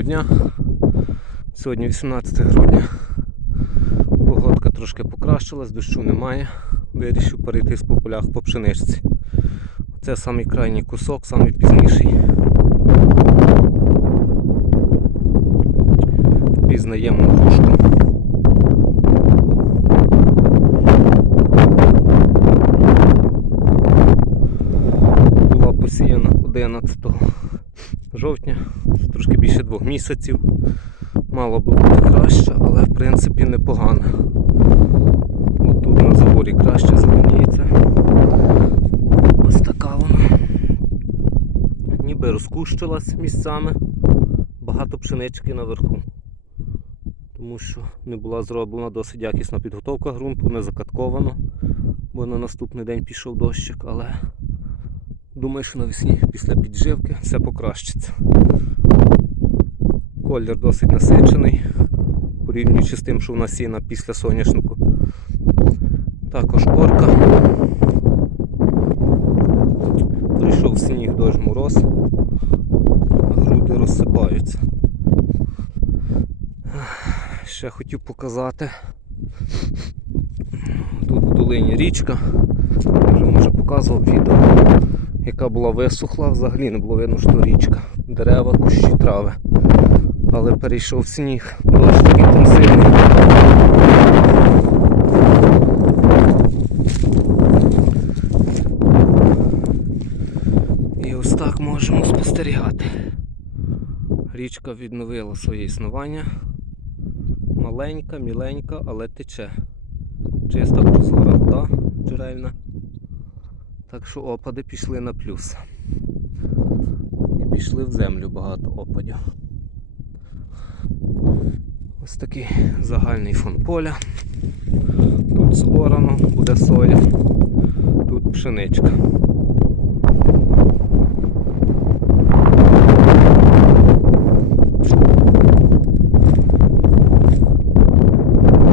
Доброго дня. Сьогодні 18 грудня. Погодка трошки покращилась, дощу немає. Вирішив перейти з по полях по пшеничці. Це самий крайній кусок, самий пізніший. Впізнаємо грушку. Була посіяна 11 жовтня, трошки більше двох місяців. Мало би бути краще, але в принципі непогано. От тут на заборі краще зеленіється. Ось така вона. Ніби розкущилась місцями. Багато пшенички наверху. Тому що не була зроблена досить якісна підготовка ґрунту, не закатковано, бо на наступний день пішов дощик, але Думаю, що навесні після підживки все покращиться. Колір досить насичений, порівнюючи з тим, що в нас сіна після соняшнику. Також корка. Прийшов сніг, дощ, мороз, груди розсипаються. Ще хотів показати. Тут в долині річка. Я вже може показував відео яка була висохла, взагалі не було видно, що річка. Дерева, кущі, трави. Але перейшов сніг, дощ такий інтенсивний. І ось так можемо спостерігати. Річка відновила своє існування. Маленька, міленька, але тече. Чиста прозора вода джерельна. Так що опади пішли на плюс. І пішли в землю багато опадів. Ось такий загальний фон поля. Тут зорано, буде соя, тут пшеничка.